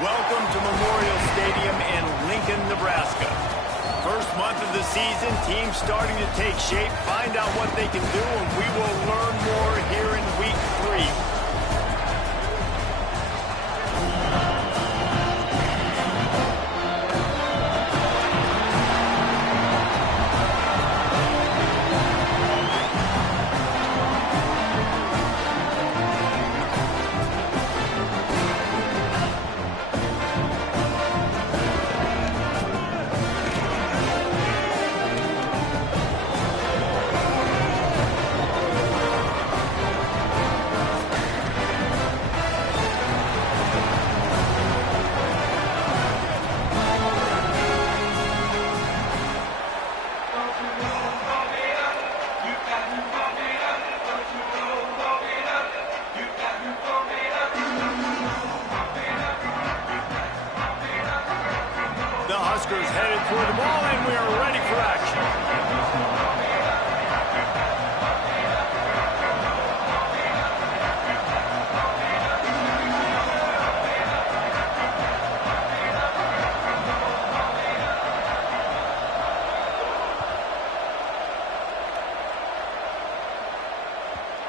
Welcome to Memorial Stadium in Lincoln, Nebraska. First month of the season, teams starting to take shape, find out what they can do, and we will learn more here in week 3. The Huskers headed toward the ball, and we are ready for action.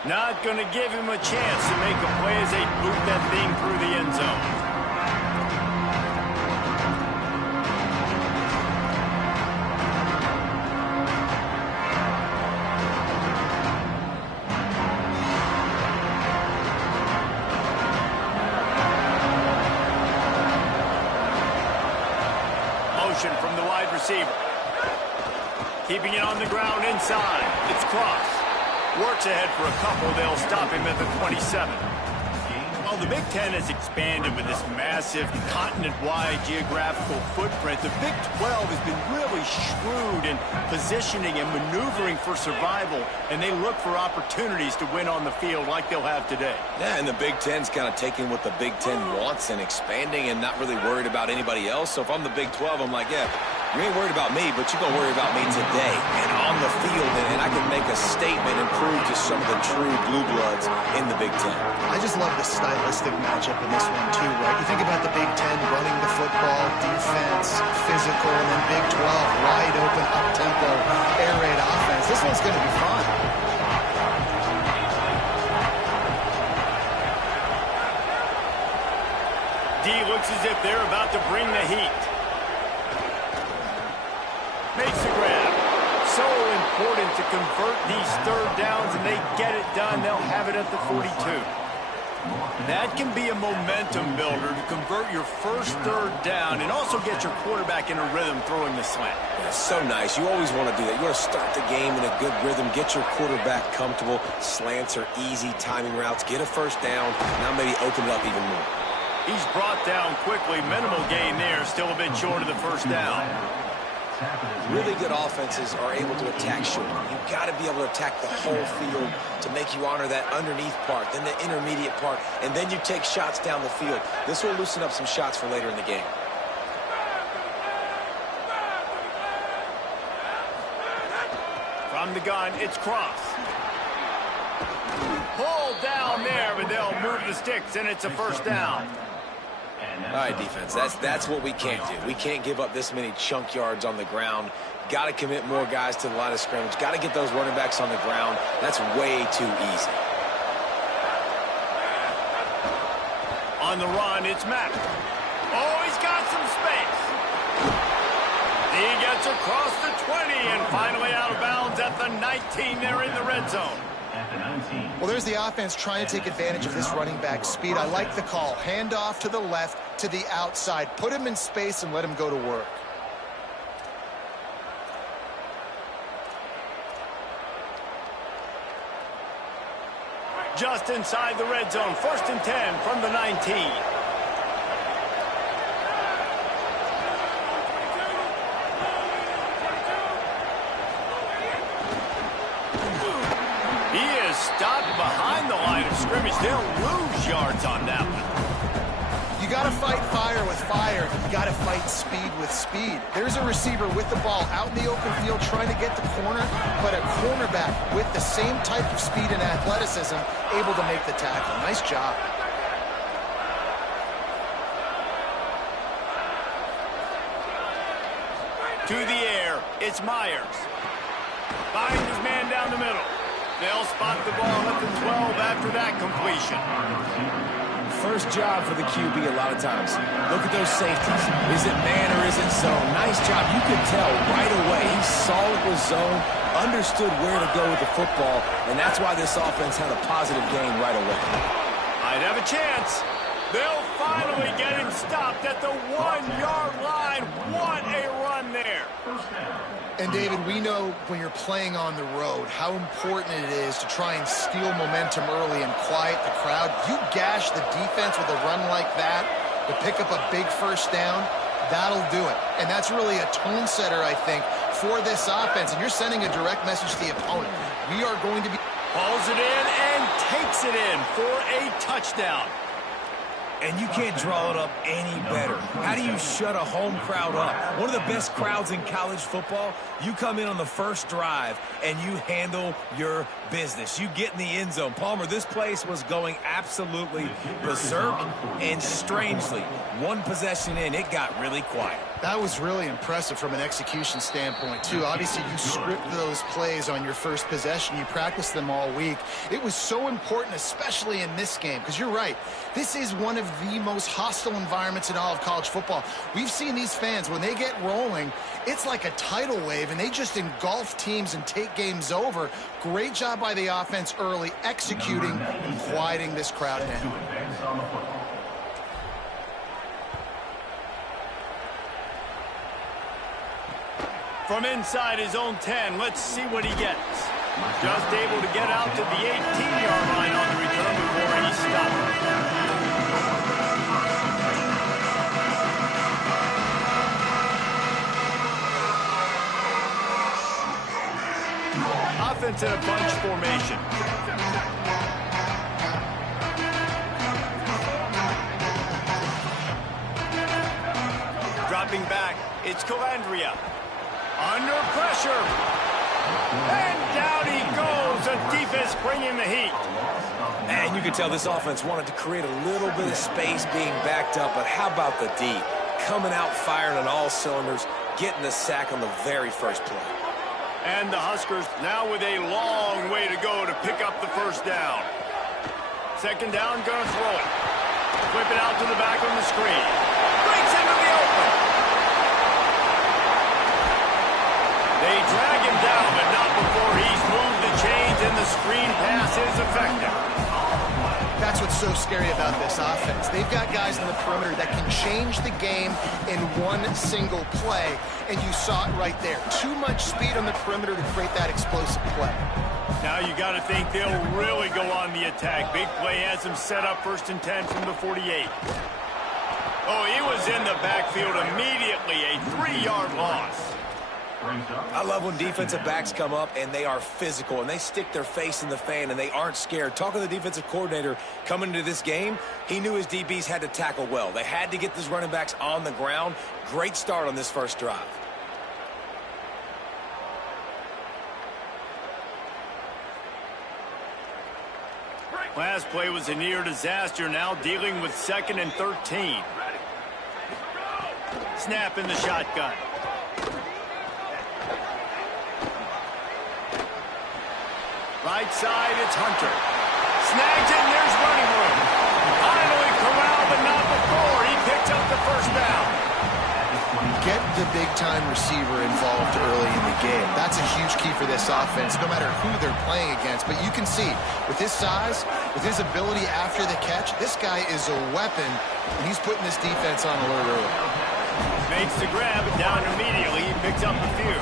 Not going to give him a chance to make a play as they boot that thing through the end zone. From the wide receiver. Keeping it on the ground inside. It's Cross. Works ahead for a couple. They'll stop him at the 27. Well, the Big Ten has expanded with this massive continent-wide geographical footprint. The Big 12 has been really shrewd in positioning and maneuvering for survival, and they look for opportunities to win on the field like they'll have today. Yeah, and the Big Ten's kind of taking what the Big Ten wants and expanding and not really worried about anybody else. So if I'm the Big 12, I'm like, yeah, you ain't worried about me, but you're going to worry about me today and on the field, and I can make a statement and prove to some of the true blue bloods in the Big Ten. I just love the stylistic matchup in this one, too, right? You think about the Big Ten running the football, defense, physical, and then Big 12, wide open, up-tempo, air raid offense. This one's going to be fun. D looks as if they're about to bring the heat. Makes the grab. So important to convert these third downs, and they get it done. They'll have it at the 42. That can be a momentum builder to convert your first third down and also get your quarterback in a rhythm throwing the slant. That's so nice. You always want to do that. You want to start the game in a good rhythm, get your quarterback comfortable. Slants are easy timing routes. Get a first down. Now maybe open it up even more. He's brought down quickly. Minimal gain there. Still a bit short of the first down. Really good offenses are able to attack short. You've got to be able to attack the whole field to make you honor that underneath part, then the intermediate part, and then you take shots down the field. This will loosen up some shots for later in the game. From the gun, it's Cross. Pulled down there, but they'll move the sticks, and it's a first down. All right, defense, that's what we can't do. We can't give up this many chunk yards on the ground. Got to commit more guys to the line of scrimmage. Got to get those running backs on the ground. That's way too easy. On the run, it's Mack. Oh, he's got some space. He gets across the 20 and finally out of bounds at the 19. They're in the red zone. Well, there's the offense trying to take advantage of this running back speed. I like the call. Hand off to the left, to the outside. Put him in space and let him go to work. Just inside the red zone. 1st and 10 from the 19. Stopped behind the line of scrimmage. They'll lose yards on that one. You got to fight fire with fire. You got to fight speed with speed. There's a receiver with the ball out in the open field trying to get the corner, but a cornerback with the same type of speed and athleticism able to make the tackle. Nice job. To the air, it's Myers. Finds his man down the middle. They'll spot the ball at the 12 after that completion. First job for the QB a lot of times. Look at those safeties. Is it man or is it zone? Nice job. You could tell right away. He saw it was zone, understood where to go with the football, and that's why this offense had a positive gain right away. Might have a chance. They'll finally get him stopped at the 1-yard line. What a run there. And, David, we know when you're playing on the road how important it is to try and steal momentum early and quiet the crowd. You gash the defense with a run like that to pick up a big first down, that'll do it. And that's really a tone setter, I think, for this offense. And you're sending a direct message to the opponent. We are going to be... Hauls it in and takes it in for a touchdown. And you can't draw it up any better. How do you shut a home crowd up? One of the best crowds in college football. You come in on the first drive and you handle your business. You get in the end zone. Palmer, this place was going absolutely berserk, and strangely, one possession in, it got really quiet. That was really impressive from an execution standpoint, too. Obviously, you script those plays on your first possession. You practice them all week. It was so important, especially in this game, because you're right. This is one of the most hostile environments in all of college football. We've seen these fans, when they get rolling, it's like a tidal wave, and they just engulf teams and take games over. Great job by the offense early, executing and quieting this crowd down. From inside his own 10, let's see what he gets. Just able to get out to the 18-yard line on the return before he stopped. Offense in a bunch formation. Dropping back, it's Calandria. Under pressure. And down he goes. The defense bringing the heat. And you can tell this offense wanted to create a little bit of space being backed up, but how about the D? Coming out firing on all cylinders, getting the sack on the very first play. And the Huskers now with a long way to go to pick up the first down. Second down, gonna throw it. Flip it out to the back on the screen. Breaks into the open. They drag him down, but not before he's moved the chains and the screen pass is effective. That's what's so scary about this offense. They've got guys in the perimeter that can change the game in one single play, and you saw it right there. Too much speed on the perimeter to create that explosive play. Now you got to think they'll really go on the attack. Big play has them set up 1st and 10 from the 48. Oh, he was in the backfield immediately. A 3-yard loss. I love when defensive backs come up and they are physical and they stick their face in the fan and they aren't scared. Talking to the defensive coordinator coming into this game, he knew his DBs had to tackle well. They had to get these running backs on the ground. Great start on this first drive. Last play was a near disaster, now dealing with 2nd and 13. Snap in the shotgun. Right side, it's Hunter. Snags it, and there's running room. Finally corralled, but not before. He picks up the first down. Get the big-time receiver involved early in the game. That's a huge key for this offense, no matter who they're playing against. But you can see, with his size, with his ability after the catch, this guy is a weapon, and he's putting this defense on alert early. Makes the grab, and down immediately. He picks up a few.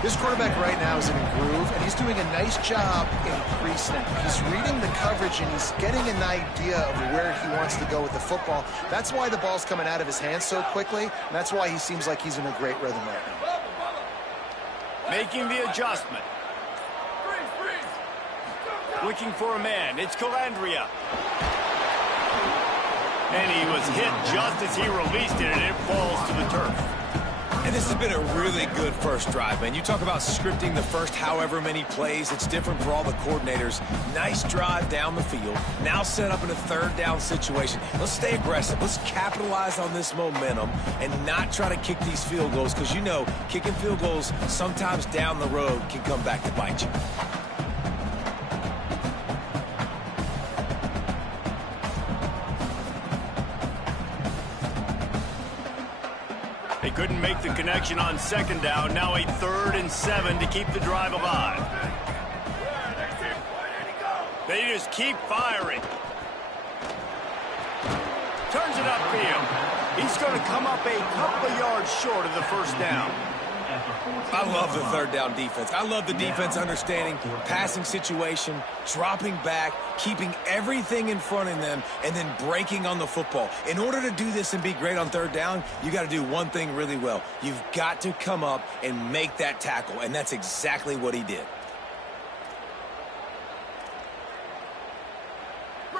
This quarterback right now is in a groove, and he's doing a nice job increasing it. He's reading the coverage, and he's getting an idea of where he wants to go with the football. That's why the ball's coming out of his hands so quickly, and that's why he seems like he's in a great rhythm right now. Making the adjustment. Looking for a man. It's Calandria. And he was hit just as he released it, and it falls to the turf. And this has been a really good first drive, man. You talk about scripting the first however many plays. It's different for all the coordinators. Nice drive down the field. Now set up in a third down situation. Let's stay aggressive. Let's capitalize on this momentum and not try to kick these field goals, because you know kicking field goals sometimes down the road can come back to bite you. They couldn't make the connection on second down. Now a 3rd and 7 to keep the drive alive. They just keep firing. Turns it upfield. He's going to come up a couple of yards short of the first down. I love the third down defense. I love the defense understanding passing situation, dropping back, keeping everything in front of them, and then breaking on the football. In order to do this and be great on third down, you got to do one thing really well. You've got to come up and make that tackle, and that's exactly what he did.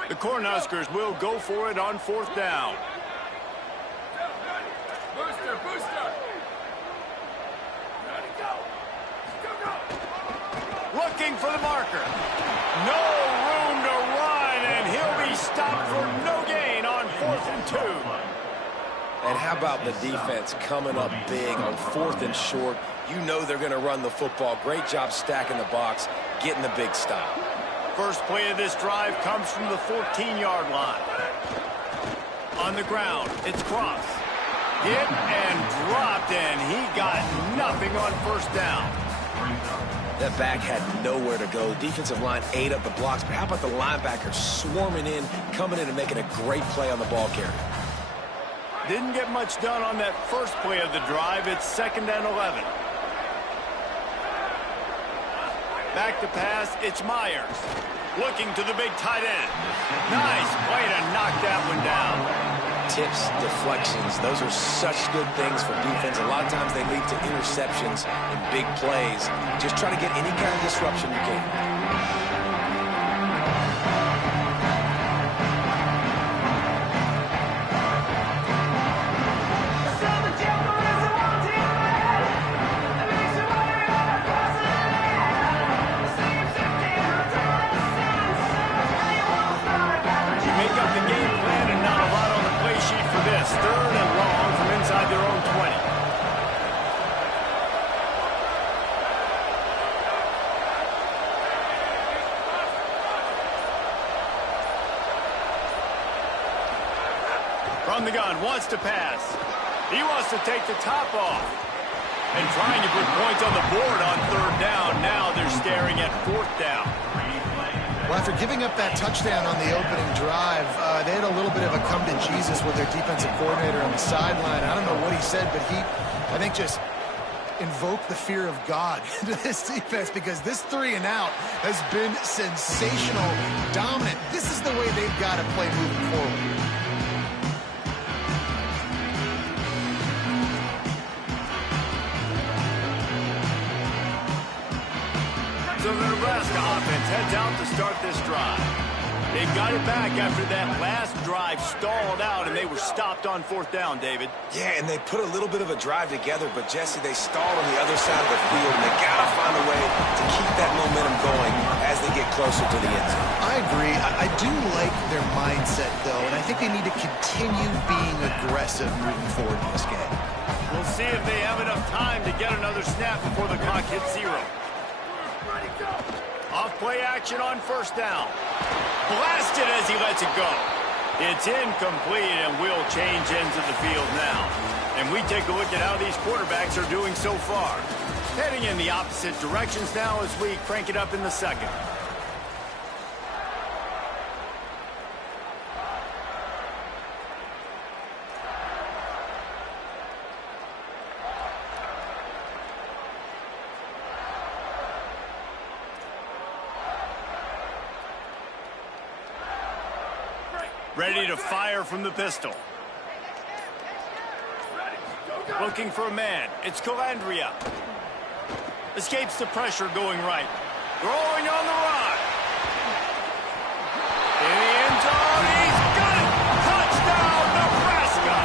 The Cornhuskers will go for it on 4th down. Looking for the marker. No room to run, and he'll be stopped for no gain on 4th and 2. And how about the defense coming up big on 4th and short? You know they're going to run the football. Great job stacking the box, getting the big stop. First play of this drive comes from the 14-yard line. On the ground, it's Cross. Hit and dropped, and he got nothing on 1st down. That back had nowhere to go. Defensive line ate up the blocks, but how about the linebackers swarming in, coming in and making a great play on the ball carrier? Didn't get much done on that first play of the drive. It's 2nd and 11. Back to pass, it's Myers. Looking to the big tight end. Nice play to knock that one down. Tips, deflections, those are such good things for defense. A lot of times they lead to interceptions and big plays. Just try to get any kind of disruption you can. From the gun, wants to pass. He wants to take the top off. And trying to put points on the board on 3rd down. Now they're staring at 4th down. Well, after giving up that touchdown on the opening drive, they had a little bit of a come to Jesus with their defensive coordinator on the sideline. I don't know what he said, but he, I think, just invoked the fear of God into this defense, because this 3 and out has been sensational, dominant. This is the way they've got to play moving forward. So the Nebraska offense heads out to start this drive. They've got it back after that last drive stalled out, and they were stopped on 4th down, David. Yeah, and they put a little bit of a drive together, but, Jesse, they stalled on the other side of the field, and they got to find a way to keep that momentum going as they get closer to the end zone. I agree. I do like their mindset, though, and I think they need to continue being aggressive moving forward in this game. We'll see if they have enough time to get another snap before the clock hits 0. Off play action on 1st down. Blasted as he lets it go. It's incomplete, and will change ends of the field now. And we take a look at how these quarterbacks are doing so far. Heading in the opposite directions now as we crank it up in the 2nd. Ready to fire from the pistol. Looking for a man. It's Calandria. Escapes the pressure going right. Throwing on the run. In the end zone, he's got it! Touchdown, Nebraska!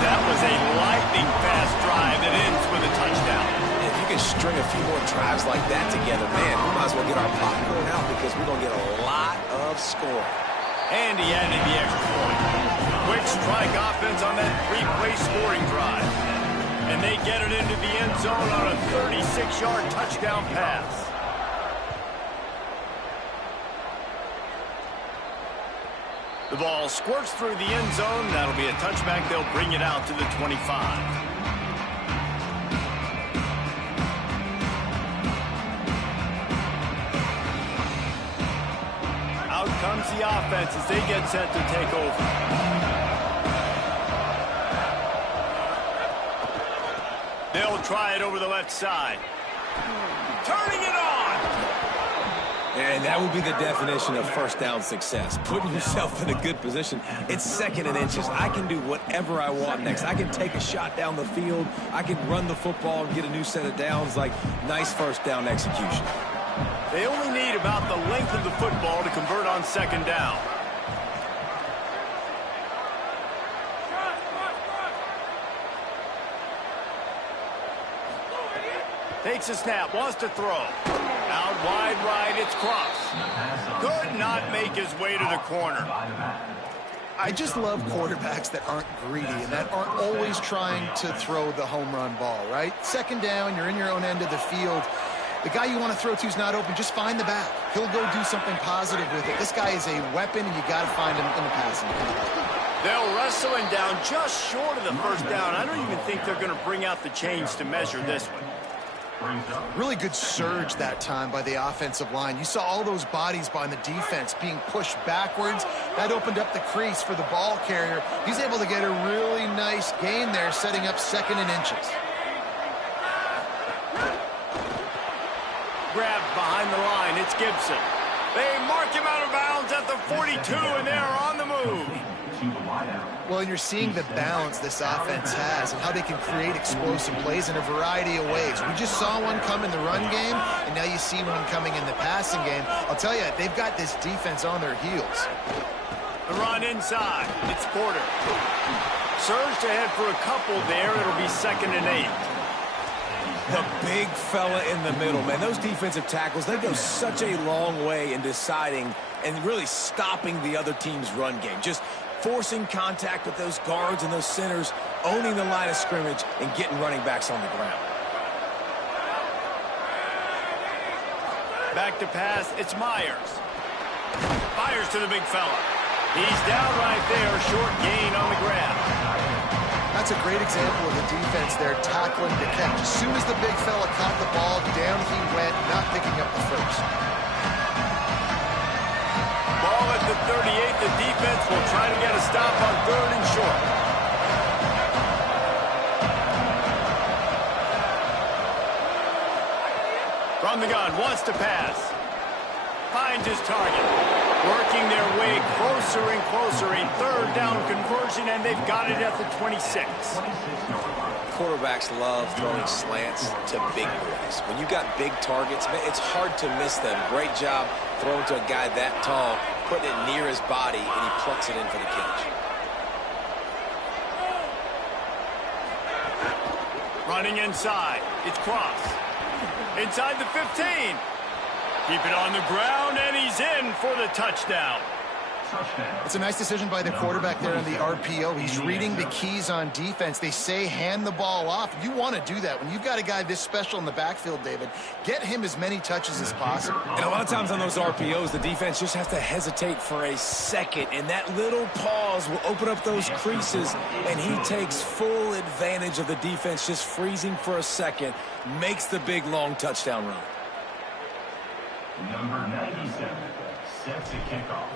That was a lightning fast string a few more drives like that together, man, we might as well get our popcorn out because we're going to get a lot of scoring. And he added the extra point. Quick strike offense on that three-play scoring drive. And they get it into the end zone on a 36-yard touchdown pass. The ball squirts through the end zone. That'll be a touchback. They'll bring it out to the 25. Out comes the offense as they get set to take over. They'll try it over the left side. Turning it on! And that would be the definition of first down success. Putting yourself in a good position. It's 2nd and inches. I can do whatever I want next. I can take a shot down the field. I can run the football and get a new set of downs. Like, nice first down execution. They only need about the length of the football to convert on 2nd down. Takes a snap, wants to throw. Out wide right, it's Cross. Could not make his way to the corner. I just love quarterbacks that aren't greedy and that aren't always trying to throw the home run ball, right? 2nd down, you're in your own end of the field. The guy you want to throw to is not open. Just find the back. He'll go do something positive with it. This guy is a weapon, and you got to find him in the passing game. They'll wrestle him down just short of the first down. I don't even think they're going to bring out the chains to measure this one. Really good surge that time by the offensive line. You saw all those bodies by the defense being pushed backwards. That opened up the crease for the ball carrier. He's able to get a really nice gain there, setting up 2nd and inches. Grabbed behind the line, it's Gibson. They mark him out of bounds at the 42, and they are on the move. Well, you're seeing the balance this offense has and how they can create explosive plays in a variety of ways. We just saw one come in the run game, and now you see one coming in the passing game. I'll tell you, they've got this defense on their heels. The run inside, it's Porter. Surged ahead for a couple there, it'll be 2nd and 8. The big fella in the middle, man. Those defensive tackles, they go such a long way in deciding and really stopping the other team's run game. Just forcing contact with those guards and those centers, owning the line of scrimmage, and getting running backs on the ground. Back to pass, it's Myers. Myers to the big fella. He's down right there, short gain on the grab. That's a great example of the defense there tackling the catch. As soon as the big fella caught the ball, down he went, not picking up the first. Ball at the 38, the defense will try to get a stop on 3rd and short. From the gun, wants to pass. Finds his target. Working their way closer and closer. A 3rd down conversion, and they've got it at the 26. Quarterbacks love throwing slants to big boys. When you got big targets, man, it's hard to miss them. Great job throwing to a guy that tall, putting it near his body, and he plucks it in for the catch. Running inside. It's Cross. Inside the 15. Keep it on the ground, and he's in for the touchdown. It's a nice decision by the quarterback there on the RPO. He's reading the keys on defense. They say hand the ball off. You want to do that. When you've got a guy this special in the backfield, David, get him as many touches as possible. And a lot of times on those RPOs, the defense just has to hesitate for a second, and that little pause will open up those creases, and he takes full advantage of the defense just freezing for a second, makes the big, long touchdown run. Number 97 set to kick off.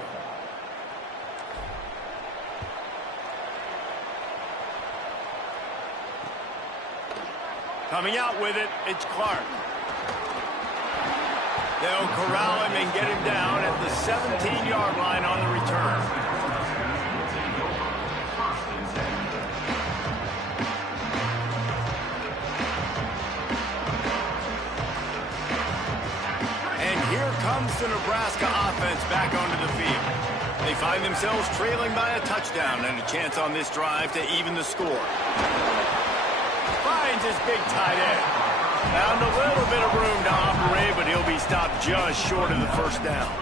Coming out with it, it's Clark. They'll corral him and get him down at the 17-yard line on the return. And here comes the Nebraska offense back onto the field. They find themselves trailing by a touchdown and a chance on this drive to even the score. Finds his big tight end. Found a little bit of room to operate, but he'll be stopped just short of the first down.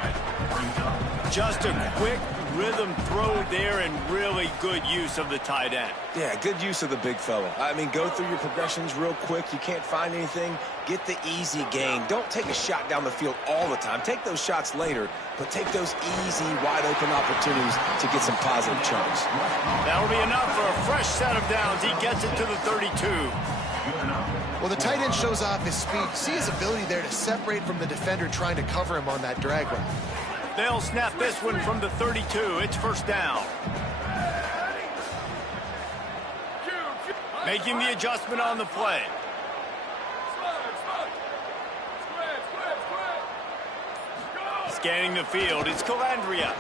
Just a quick rhythm throw there and really good use of the tight end. Yeah, good use of the big fella. I mean, go through your progressions real quick. You can't find anything, get the easy gain. Don't take a shot down the field all the time. Take those shots later, but take those easy, wide-open opportunities to get some positive chunks. That'll be enough for a fresh set of downs. He gets it to the 32. Well, the tight end shows off his speed. See his ability there to separate from the defender trying to cover him on that drag route. They'll snap this one from the 32. It's first down. Making the adjustment on the play. Scanning the field, it's Calandria.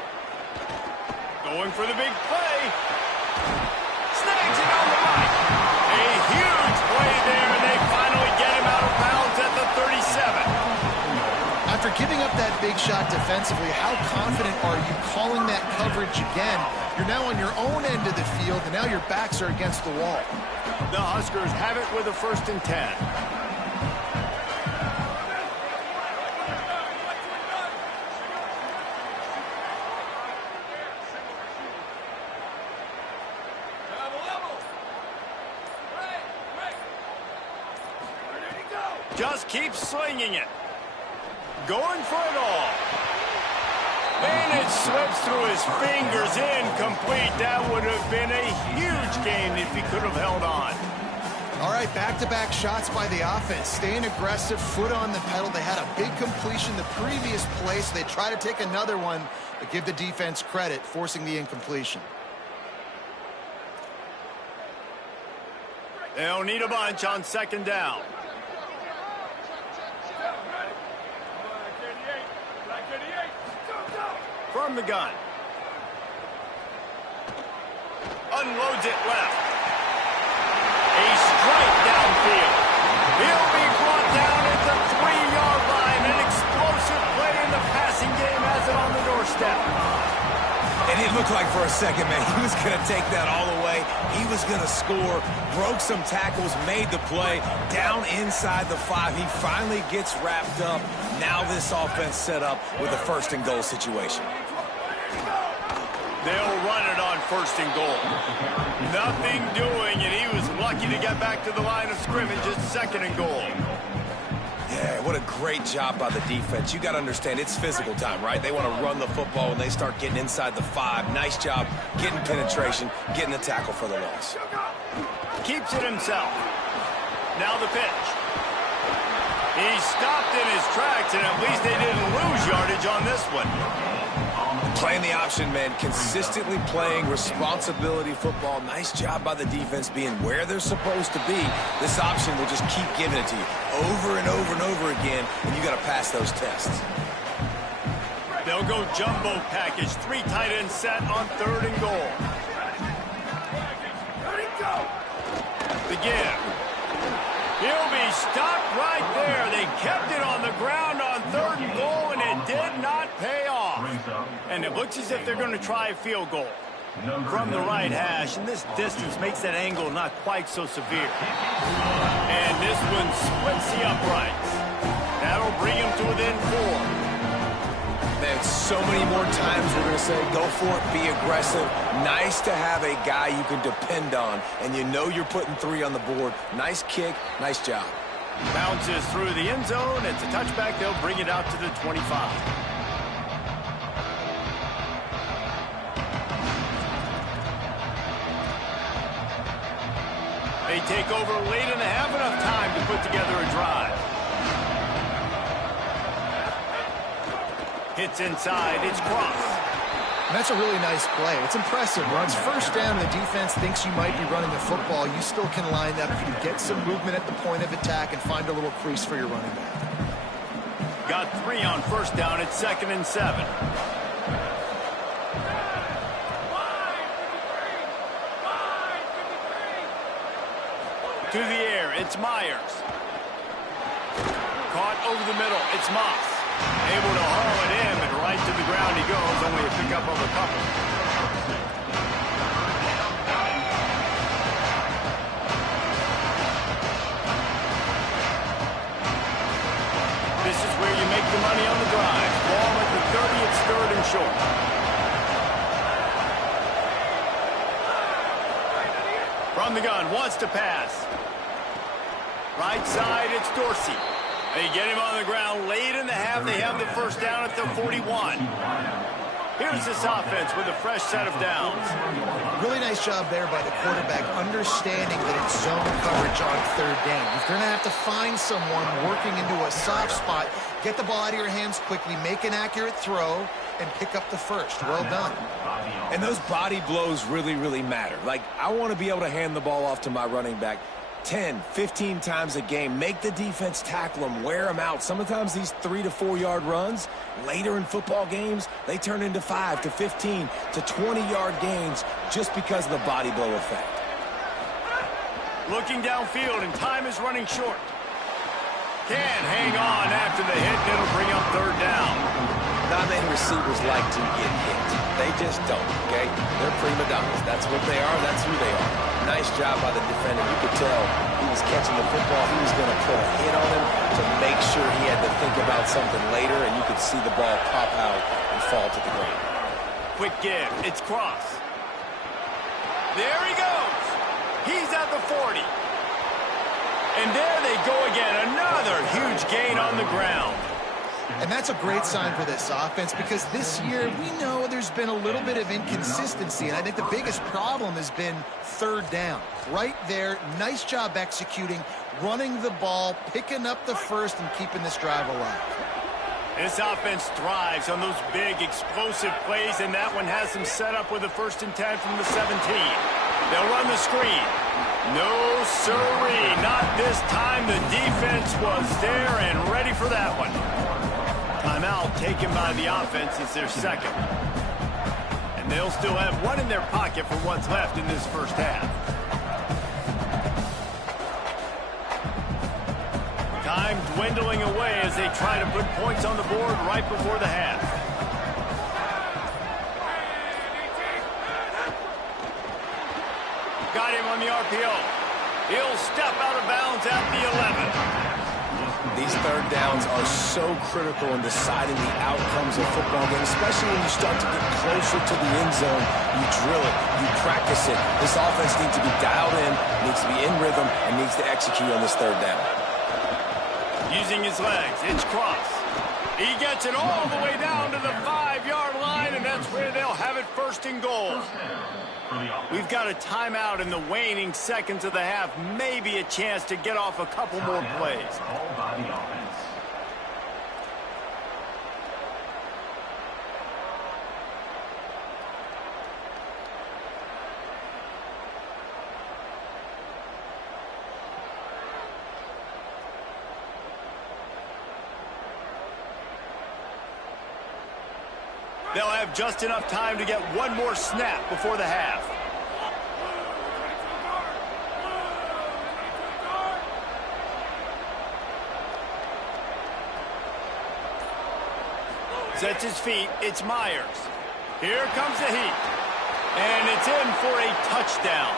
Going for the big play. Snags it on the right. A huge play there, and they finally get him out of bounds at the 37. After giving up that big shot defensively, how confident are you calling that coverage again? You're now on your own end of the field, and now your backs are against the wall. The Huskers have it with a 1st and 10. Just keep slinging it. Going for it all. And it slips through his fingers, incomplete. That would have been a huge gain if he could have held on. All right, back-to-back shots by the offense. Staying aggressive, foot on the pedal. They had a big completion the previous play, so they try to take another one, but give the defense credit, forcing the incompletion. They'll need a bunch on 2nd down. From the gun. Unloads it left. A strike downfield. He'll be brought down at the 3-yard line. An explosive play in the passing game has it on the doorstep. And it looked like for a second, man, he was going to take that all the way. He was going to score, broke some tackles, made the play, down inside the 5. He finally gets wrapped up. Now this offense set up with a 1st and goal situation. They'll run it on 1st and goal. Nothing doing, and he was lucky to get back to the line of scrimmage at 2nd and goal. Yeah, what a great job by the defense. You got to understand, it's physical time, right? They want to run the football when they start getting inside the 5. Nice job getting penetration, getting the tackle for the loss. Keeps it himself. Now the pitch. He stopped in his tracks, and at least they didn't lose yardage on this one. Playing the option, man, consistently playing responsibility football. Nice job by the defense being where they're supposed to be. This option will just keep giving it to you over and over and over again, and you got to pass those tests. They'll go jumbo package. 3 tight ends set on 3rd and goal. The give. He'll be stopped right there. They kept it on the ground on 3rd and goal, and it did not pay off. And it looks as if they're going to try a field goal from the right hash, and this distance makes that angle not quite so severe. And this one splits the uprights. That'll bring him to within 4. Man, so many more times we're going to say, go for it, be aggressive. Nice to have a guy you can depend on, and you know you're putting 3 on the board. Nice kick, nice job. Bounces through the end zone. It's a touchback. They'll bring it out to the 25. They take over late and have enough time to put together a drive. Hits inside. It's Cross. And that's a really nice play. It's impressive. When it's 1st down and the defense thinks you might be running the football, you still can line up. You get some movement at the point of attack and find a little crease for your running back. Got 3 on 1st down. It's 2nd and 7. To the air, it's Myers. Caught over the middle, it's Moss. Able to haul it in, and right to the ground he goes, only a pickup of a couple. From the gun, wants to pass. Right side, it's Dorsey. They get him on the ground late in the half. They have the first down at the 41. Here's this offense with a fresh set of downs. Really nice job there by the quarterback, understanding that it's zone coverage on third down. You're going to have to find someone working into a soft spot, get the ball out of your hands quickly, make an accurate throw, and pick up the first. Well done. And those body blows really, really matter. Like, I want to be able to hand the ball off to my running back 10, 15 times a game. Make the defense tackle them, wear them out. Sometimes these 3 to 4 yard runs, later in football games, they turn into 5 to 15 to 20 yard gains just because of the body blow effect. Looking downfield, and time is running short. Can hang on after the hit, and it'll bring up third down. Not many receivers like to get hit. They just don't, okay? They're prima donnas. That's what they are. That's who they are. Nice job by the defender. You could tell he was catching the football. He was going to put a hit on him to make sure he had to think about something later, and you could see the ball pop out and fall to the ground. Quick give. It's Cross. There he goes. He's at the 40. And there they go again. Another huge gain on the ground. And that's a great sign for this offense, because this year we know there's been a little bit of inconsistency, and I think the biggest problem has been third down. Right there, nice job executing, running the ball, picking up the first, and keeping this drive alive. This offense thrives on those big, explosive plays, and that one has them set up with a 1st and 10 from the 17. They'll run the screen. No, sirree, not this time. The defense was there and ready for that one. Timeout taken by the offense is their second. And they'll still have one in their pocket for what's left in this first half. Time dwindling away as they try to put points on the board right before the half. Got him on the RPO. He'll step out of bounds at the 11. These third downs are so critical in deciding the outcomes of football games, especially when you start to get closer to the end zone. You drill it, you practice it. This offense needs to be dialed in, needs to be in rhythm, and needs to execute on this third down. Using his legs, it's Cross. He gets it all the way down to the 5-yard line, and that's where they'll have it 1st and goal. We've got a timeout in the waning seconds of the half. Maybe a chance to get off a couple more plays. They'll have just enough time to get one more snap before the half. Sets his feet. It's Myers. Here comes the heat. And it's in for a touchdown.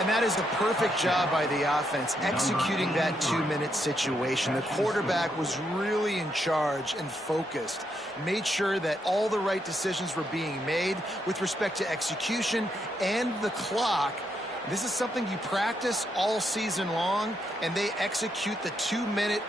And that is the perfect job by the offense, executing that 2-minute situation. The quarterback was really in charge and focused, made sure that all the right decisions were being made with respect to execution and the clock. This is something you practice all season long, and they execute the 2-minute.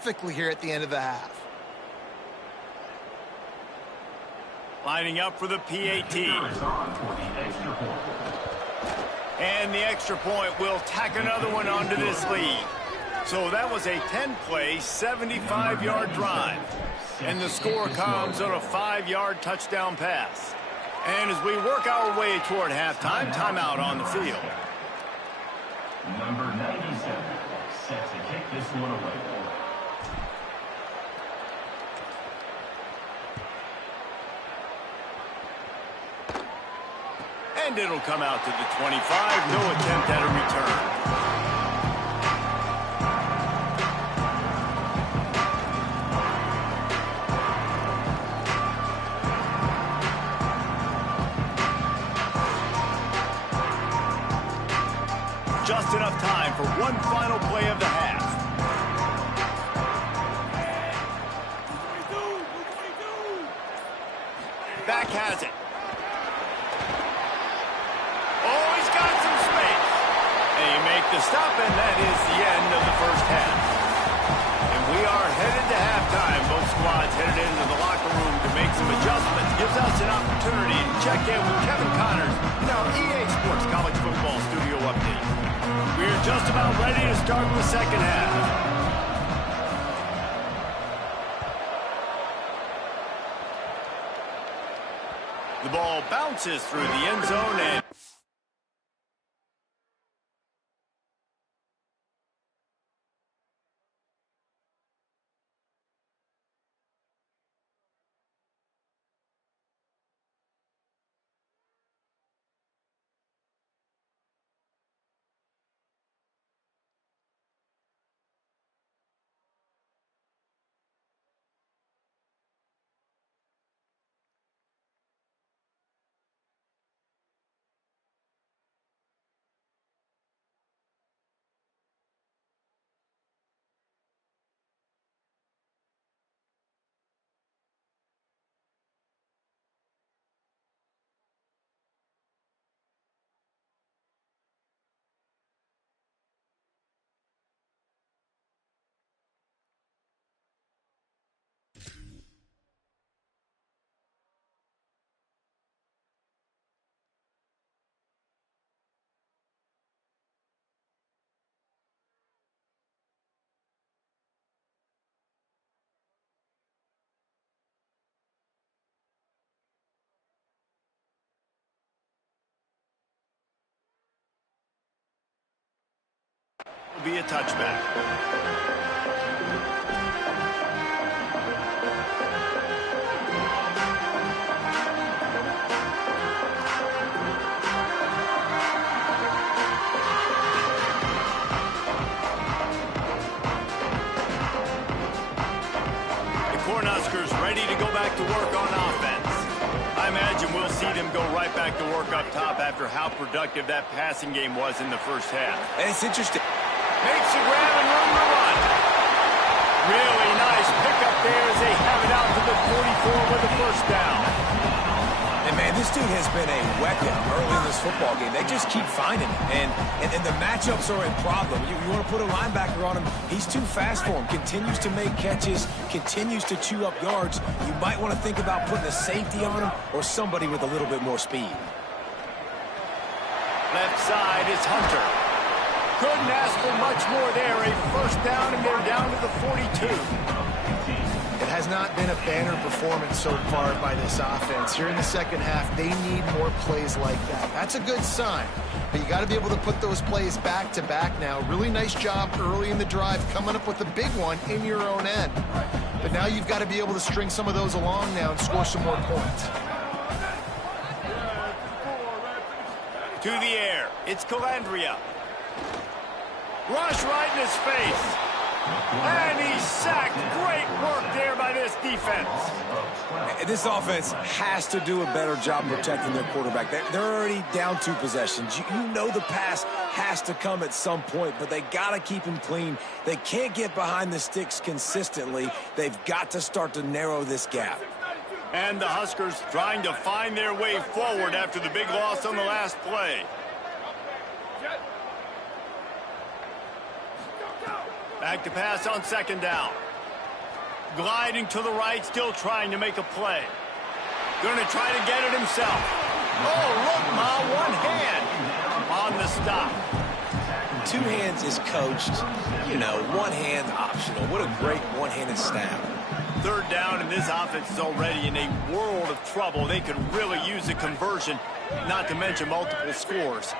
Perfectly here at the end of the half. Lining up for the PAT. And the extra point will tack another one onto this lead. So that was a 10-play, 75-yard drive. And the score comes on a 5-yard touchdown pass. And as we work our way toward halftime, timeout on the field. Number 97 set to kick this one away. And it'll come out to the 25. No attempt at a return. Just enough time for one final play of the half. Back has it. Oh, he's got some space. And he make the stop, and that is the end of the first half. And we are headed to halftime. Both squads headed into the locker room to make some adjustments. Gives us an opportunity to check in with Kevin Connors in our EA Sports College Football Studio Update. We're just about ready to start the second half. The ball bounces through the end zone and will be a touchback. The Cornhuskers ready to go back to work on offense. I imagine we'll see them go right back to work up top after how productive that passing game was in the first half. And it's interesting. Makes the grab and room to run. Really nice pickup there as they have it out to the 44 with the first down. And, man, this dude has been a weapon early in this football game. They just keep finding him. And the matchups are a problem. You want to put a linebacker on him, he's too fast for him. Continues to make catches, continues to chew up yards. You might want to think about putting a safety on him or somebody with a little bit more speed. Left side is Hunter. Couldn't ask for much more there. A first down, and they're down to the 42. It has not been a banner performance so far by this offense. Here in the second half, they need more plays like that. That's a good sign, but you got to be able to put those plays back to back now. Really nice job early in the drive, coming up with a big one in your own end. But now you've got to be able to string some of those along now and score some more points. To the air, it's Calandria. Rush right in his face. And he's sacked. Great work there by this defense. This offense has to do a better job protecting their quarterback. They're already down 2 possessions. You know the pass has to come at some point, but they got to keep him clean. They can't get behind the sticks consistently. They've got to start to narrow this gap. And the Huskers trying to find their way forward after the big loss on the last play. Back to pass on second down. Gliding to the right, still trying to make a play. Going to try to get it himself. Oh, look, Ma, one hand on the stop. 2 hands is coached. You know, 1 hand optional. What a great one-handed snap. Third down, and this offense is already in a world of trouble. They could really use a conversion, not to mention multiple scores.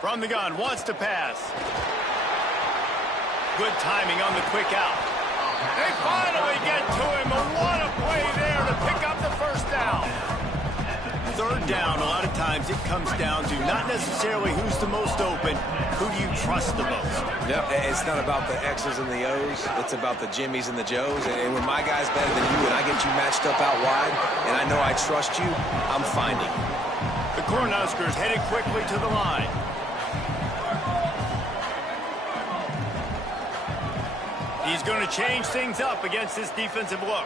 From the gun, wants to pass. Good timing on the quick out. They finally get to him, and what a play there to pick up the first down. third down, a lot of times it comes down to not necessarily who's the most open, who do you trust the most? Yep, it's not about the X's and the O's. It's about the Jimmies and the Joes. And when my guy's better than you and I get you matched up out wide and I know I trust you, I'm finding you. The Cornhuskers headed quickly to the line. He's going to change things up against this defensive look.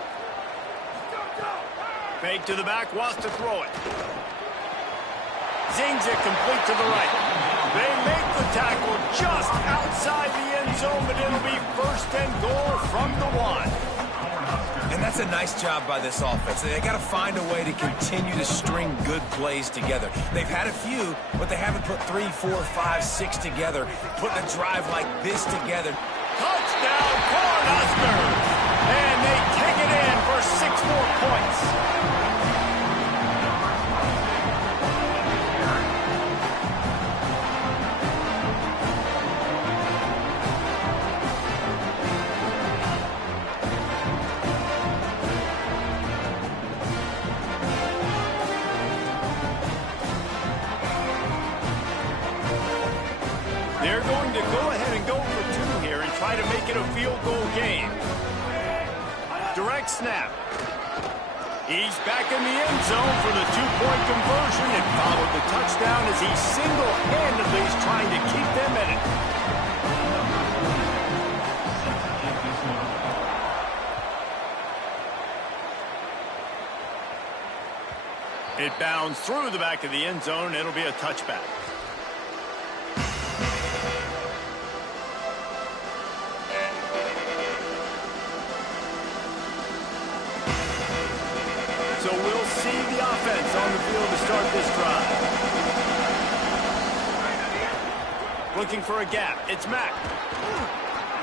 Fake to the back, wants to throw it. Zings it complete to the right. They make the tackle just outside the end zone, but it'll be first and goal from the 1. And that's a nice job by this offense. They got to find a way to continue to string good plays together. They've had a few, but they haven't put 3, 4, 5, 6 together, putting a drive like this together. Touchdown, Cornhuskers! And they take it in for 6 more points. They're going to go ahead and go for 2 here and try to make it a field goal game. Direct snap. He's back in the end zone for the 2-point conversion and followed the touchdown as he single-handedly is trying to keep them in it. It bounds through the back of the end zone. It'll be a touchback. So we'll see the offense on the field to start this drive. Looking for a gap. It's Mack.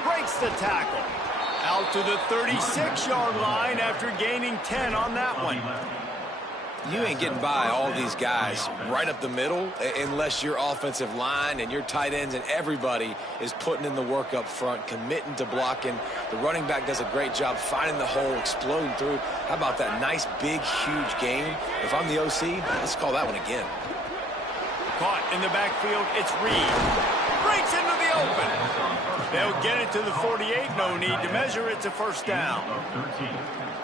Breaks the tackle. Out to the 36-yard line after gaining 10 on that one. You ain't getting by all these guys right up the middle unless your offensive line and your tight ends and everybody is putting in the work up front, committing to blocking. The running back does a great job finding the hole, exploding through. How about that nice, big, huge game? If I'm the OC, let's call that one again. Caught in the backfield, it's Reed. Breaks into the open. They'll get it to the 48. No need to measure. It's a first down.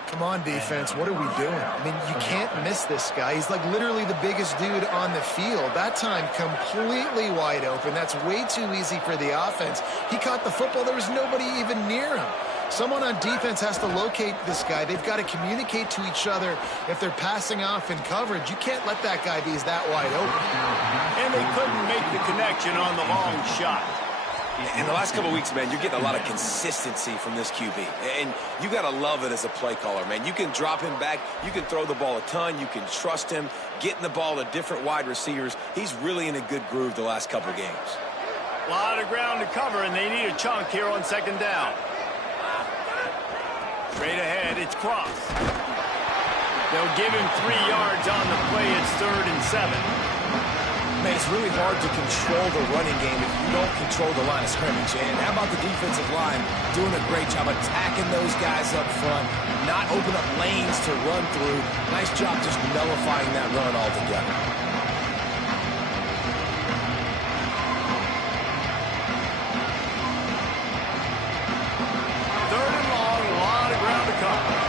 Come on, defense. What are we doing? I mean, you can't miss this guy. He's like literally the biggest dude on the field. That time, completely wide open. That's way too easy for the offense. He caught the football. There was nobody even near him. Someone on defense has to locate this guy. They've got to communicate to each other if they're passing off in coverage. You can't let that guy be that wide open. And they couldn't make the connection on the long shot. In the last couple of weeks, man, you're getting a lot of consistency from this QB. And you got to love it as a play caller, man. You can drop him back. You can throw the ball a ton. You can trust him, getting the ball to different wide receivers. He's really in a good groove the last couple games. A lot of ground to cover, and they need a chunk here on second down. Straight ahead, it's Cross. They'll give him 3 yards on the play. It's 3rd and 7. Man, it's really hard to control the running game if you don't control the line of scrimmage. And how about the defensive line doing a great job attacking those guys up front, not open up lanes to run through. Nice job just nullifying that run altogether. Third and long, a lot of ground to cover.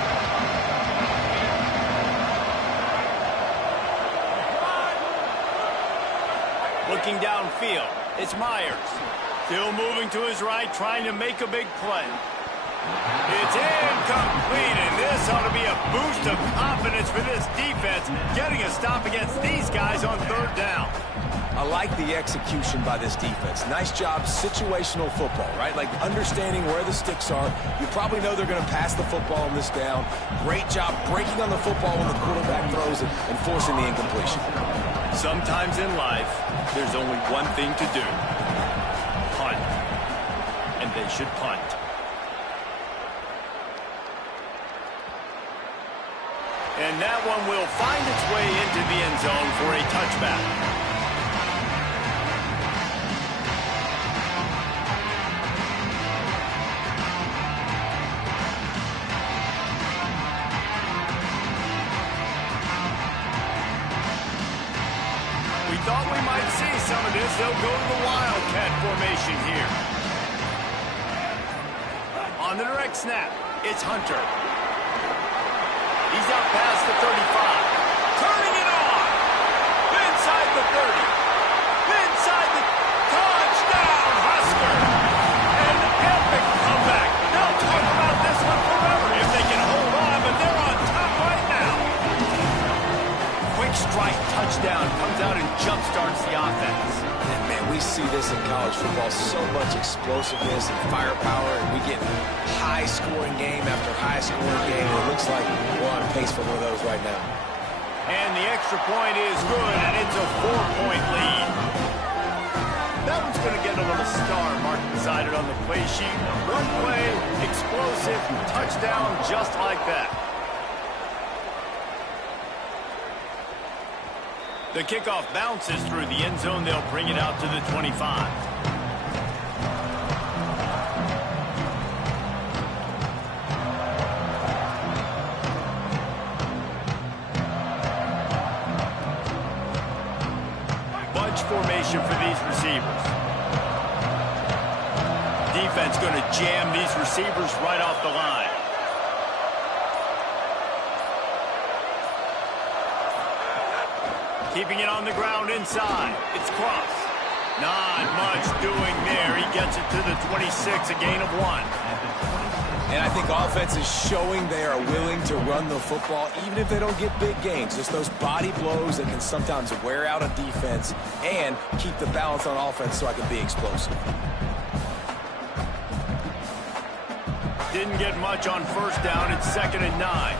Looking downfield, it's Myers. Still moving to his right, trying to make a big play. It's incomplete, and this ought to be a boost of confidence for this defense, getting a stop against these guys on 3rd down. I like the execution by this defense. Nice job, situational football, right? Like understanding where the sticks are. You probably know they're going to pass the football on this down. Great job breaking on the football when the quarterback throws it and forcing the incompletion. Sometimes in life, there's only one thing to do. Punt. And they should punt. And that one will find its way into the end zone for a touchback. formation here. On the direct snap, it's Hunter. He's out past the 35. Turning it on. Inside the 30. Inside the touchdown, Husker. An epic comeback. They'll talk about this one forever if they can hold on, but they're on top right now. Quick strike touchdown comes out and jumpstarts the offense. And man, we see this in college football, so much explosiveness and firepower, and we get high-scoring game after high-scoring game. It looks like we're on pace for one of those right now. And the extra point is good, and it's a 4-point lead. That one's going to get a little star mark beside it on the play sheet. One play, explosive, touchdown, just like that. The kickoff bounces through the end zone. They'll bring it out to the 25. Bunch formation for these receivers. Defense going to jam these receivers right off the line. Keeping it on the ground inside. It's Cross. Not much doing there. He gets it to the 26, a gain of 1. And I think offense is showing they are willing to run the football, even if they don't get big gains. Just those body blows that can sometimes wear out a defense and keep the balance on offense so I can be explosive. Didn't get much on first down. It's 2nd and 9.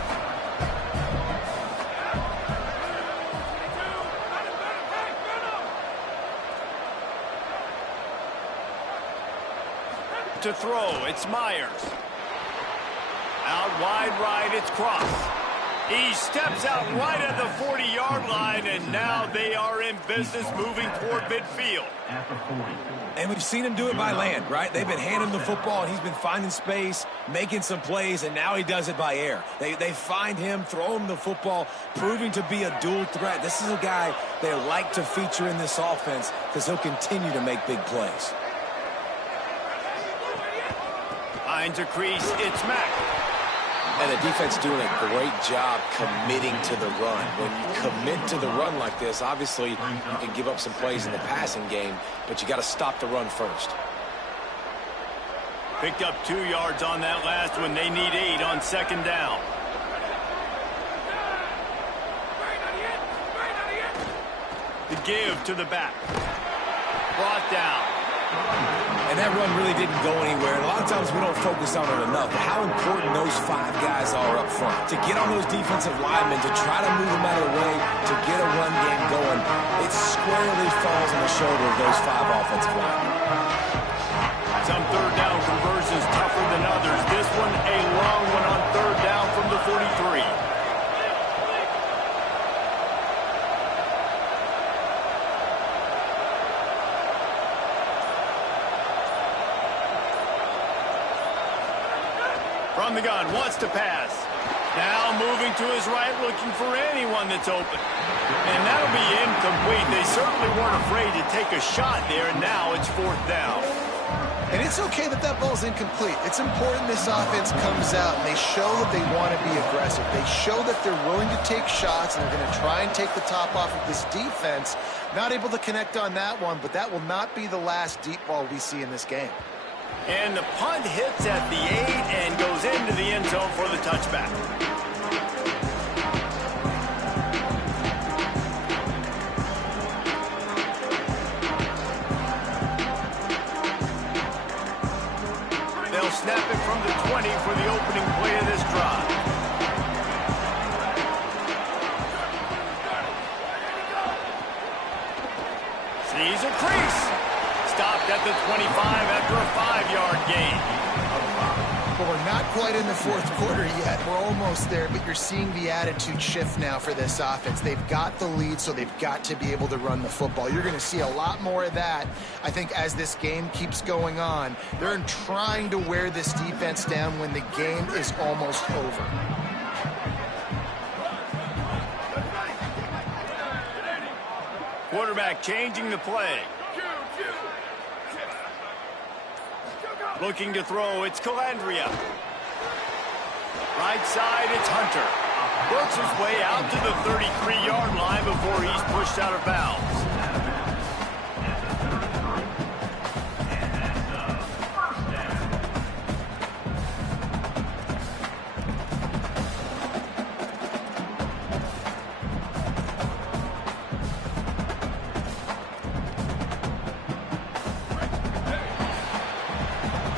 To throw, it's Myers. Out wide right, it's Cross. He steps out right at the 40-yard line, and now they are in business moving toward midfield. And we've seen him do it by land, right? They've been handing the football, and he's been finding space, making some plays, and now he does it by air. They find him, throw him the football, proving to be a dual threat. This is a guy they like to feature in this offense because he'll continue to make big plays. Finds a crease, it's Mack. And the defense doing a great job committing to the run. When you commit to the run like this, obviously you can give up some plays in the passing game, but you got to stop the run first. Picked up 2 yards on that last one. They need 8 on 2nd down. The give to the back. Brought down. And that run really didn't go anywhere. And a lot of times we don't focus on it enough. But how important those 5 guys are up front. To get on those defensive linemen, to try to move them out of the way, to get a run game going, it squarely falls on the shoulder of those 5 offensive linemen. Some third down conversions tougher than others. This one, a long one on 3rd down from the 43. From the gun, wants to pass. Now moving to his right, looking for anyone that's open. And that'll be incomplete. They certainly weren't afraid to take a shot there, and now it's 4th down. And it's okay that that ball's incomplete. It's important this offense comes out and they show that they want to be aggressive. They show that they're willing to take shots and they're going to try and take the top off of this defense. Not able to connect on that one, but that will not be the last deep ball we see in this game. And the punt hits at the 8 and goes into the end zone for the touchback. They'll snap it from the 20 for the opening play of this drive. Sees a crease. Stopped at the 25 after a 5-yard gain. Well, we're not quite in the 4th quarter yet. We're almost there, but you're seeing the attitude shift now for this offense. They've got the lead, so they've got to be able to run the football. You're going to see a lot more of that, I think, as this game keeps going on. They're trying to wear this defense down when the game is almost over. Quarterback changing the play. Looking to throw, it's Calandria. Right side, it's Hunter. Works his way out to the 33-yard line before he's pushed out of bounds.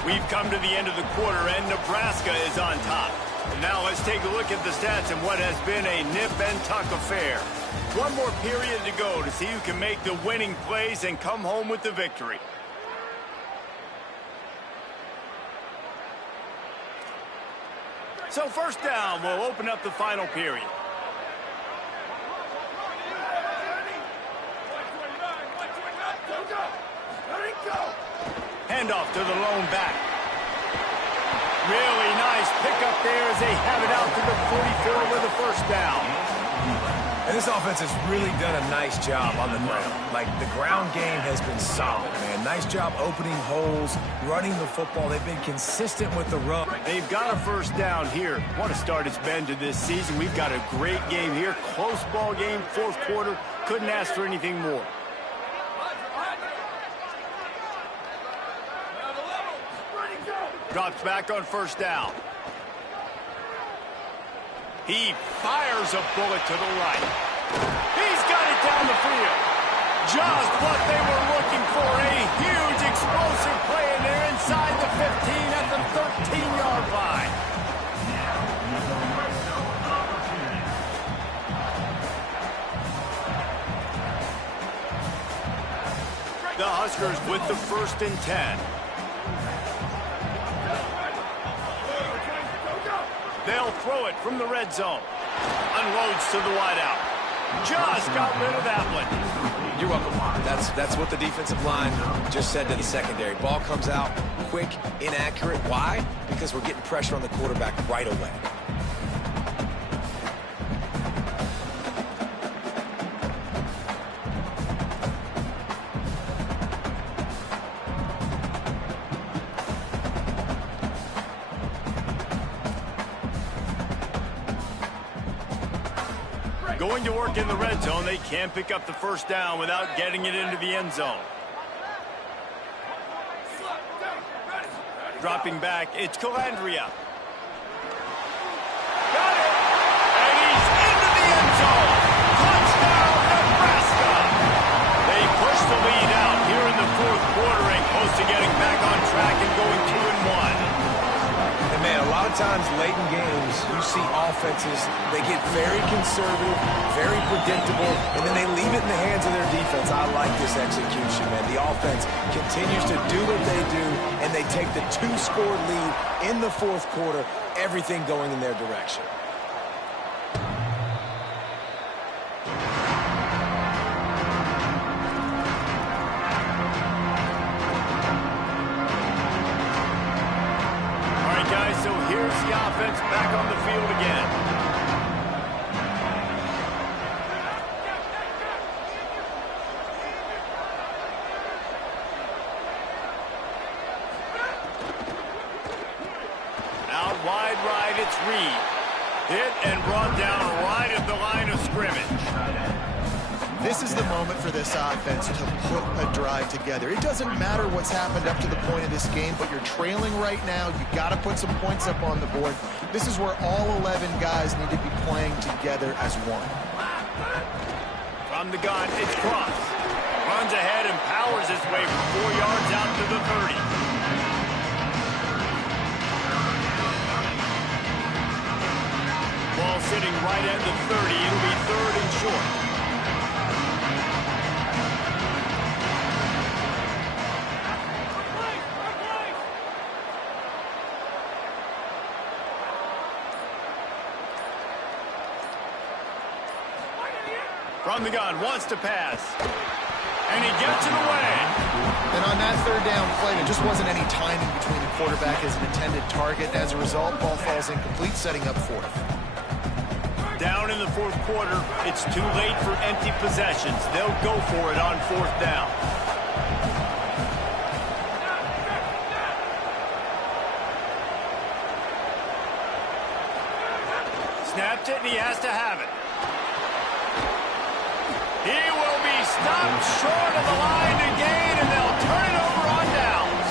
We've come to the end of the quarter, and Nebraska is on top. Now let's take a look at the stats and what has been a nip-and-tuck affair. One more period to go to see who can make the winning plays and come home with the victory. So first down, we'll open up the final period. Handoff to the lone back. Really nice pickup there as they have it out to the 44 with a first down. And this offense has really done a nice job on the ground. Like, the ground game has been solid, man. Nice job opening holes, running the football. They've been consistent with the run. They've got a first down here. What a start it's been to this season. We've got a great game here. Close ball game, fourth quarter. Couldn't ask for anything more. Drops back on first down. He fires a bullet to the right. He's got it down the field. Just what they were looking for. A huge explosive play, and they're inside the 15 at the 13-yard line. The Huskers with the 1st and 10. They'll throw it from the red zone. Unloads to the wideout. Just got rid of that one. You're welcome. That's what the defensive line just said to the secondary. Ball comes out quick, inaccurate. Why? Because we're getting pressure on the quarterback right away. Going to work in the red zone. They can't pick up the first down without getting it into the end zone. Dropping back, it's Calandria. Got it! And he's into the end zone. Touchdown, Nebraska! They push the lead out here in the fourth quarter and close to getting back on track and going 2-1. And man, a lot of times late in games, you see offenses, they get very conservative, very predictable, and then they leave it in the hands of their defense. I like this execution, man. The offense continues to do what they do, and they take the 2-score lead in the fourth quarter, everything going in their direction. So here's the offense back on the field again. Out wide right, it's Reed. Hit and brought down right at the line of scrimmage. This is the moment for this offense to put a drive together. It doesn't matter what's happened up to the point of this game, but you're trailing right now. You've got to put some points up on the board. This is where all 11 guys need to be playing together as one. From the gun, it's Cross. Runs ahead and powers his way for 4 yards out to the 30. Ball sitting right at the 30. It'll be 3rd and short. From the gun, wants to pass. And he gets it away. And on that 3rd down play, there just wasn't any timing between the quarterback as an intended target. As a result, ball falls incomplete, setting up 4th. Down in the fourth quarter, it's too late for empty possessions. They'll go for it on 4th down. Snaps it, and he has to have it. He will be stopped short of the line to gain, and they'll turn it over on downs.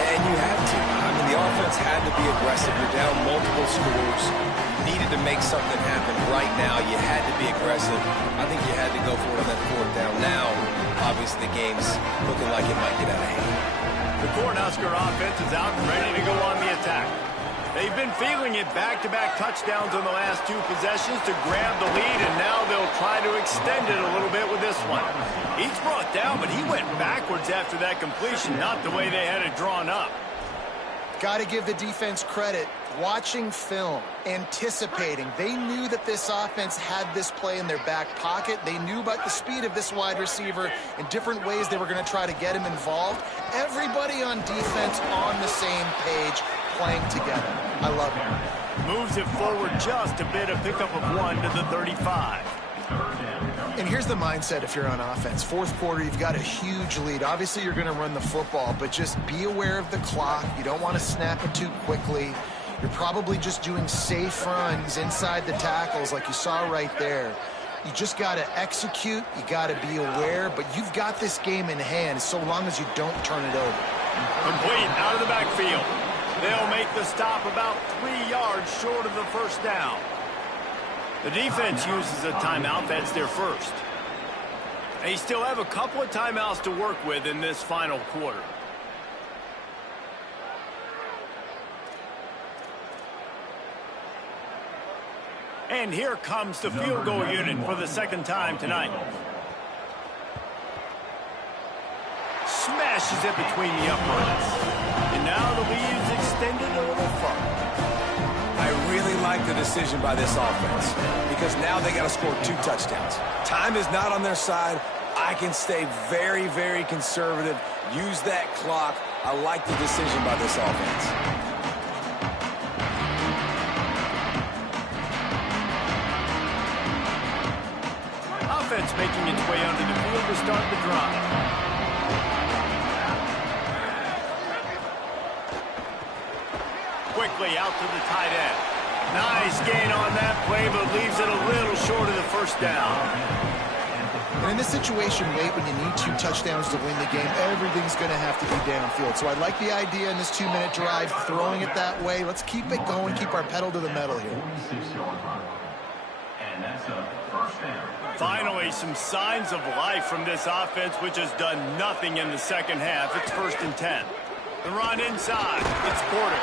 And you have to. I mean, the offense had to be aggressive. You're down multiple scores. You needed to make something happen right now. You had to be aggressive. I think you had to go for it on that fourth down. Now, obviously, the game's looking like it might get out of hand. The Cornhusker offense is out and ready to go on the attack. They've been feeling it, back-to-back touchdowns on the last 2 possessions to grab the lead, and now they'll try to extend it a little bit with this one. He's brought down, but he went backwards after that completion, not the way they had it drawn up. Got to give the defense credit. Watching film, anticipating. They knew that this offense had this play in their back pocket. They knew about the speed of this wide receiver and different ways they were going to try to get him involved. Everybody on defense on the same page, playing together. I love it. Moves it forward just a bit, a pickup of 1 to the 35. And here's the mindset if you're on offense. Fourth quarter, you've got a huge lead. Obviously, you're going to run the football, but just be aware of the clock. You don't want to snap it too quickly. You're probably just doing safe runs inside the tackles like you saw right there. You just got to execute. You got to be aware, but you've got this game in hand so long as you don't turn it over. Complete out of the backfield. They'll make the stop about 3 yards short of the first down. The defense uses a timeout. That's their first. They still have a couple of timeouts to work with in this final quarter. And here comes the field goal unit for the second time tonight. Smashes it between the uprights. And now the lead is extended a little further. I really like the decision by this offense because now they got to score 2 touchdowns. Time is not on their side. I can stay very, very conservative. Use that clock. I like the decision by this offense. Offense making its way under the field to start the drive. Quickly out to the tight end. Nice gain on that play, but leaves it a little short of the first down. And in this situation, late when you need 2 touchdowns to win the game, everything's going to have to be downfield. So I like the idea in this 2-minute drive, throwing it that way. Let's keep it going, keep our pedal to the metal here. And that's a first down. Finally, some signs of life from this offense, which has done nothing in the second half. It's 1st and 10. The run inside. It's Porter.